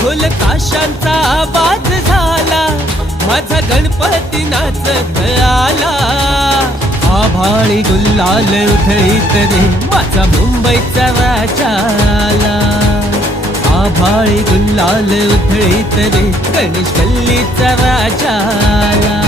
ढोल ताशांचा आवाज झाला, माझा गणपती नाचत आला. आभाळी गुल्हाल उधळीत रे माझा मुंबईचा राजा आला. आभाळी गुल्हाल उधळीत रे गणेश गल्लीचा राजा आला.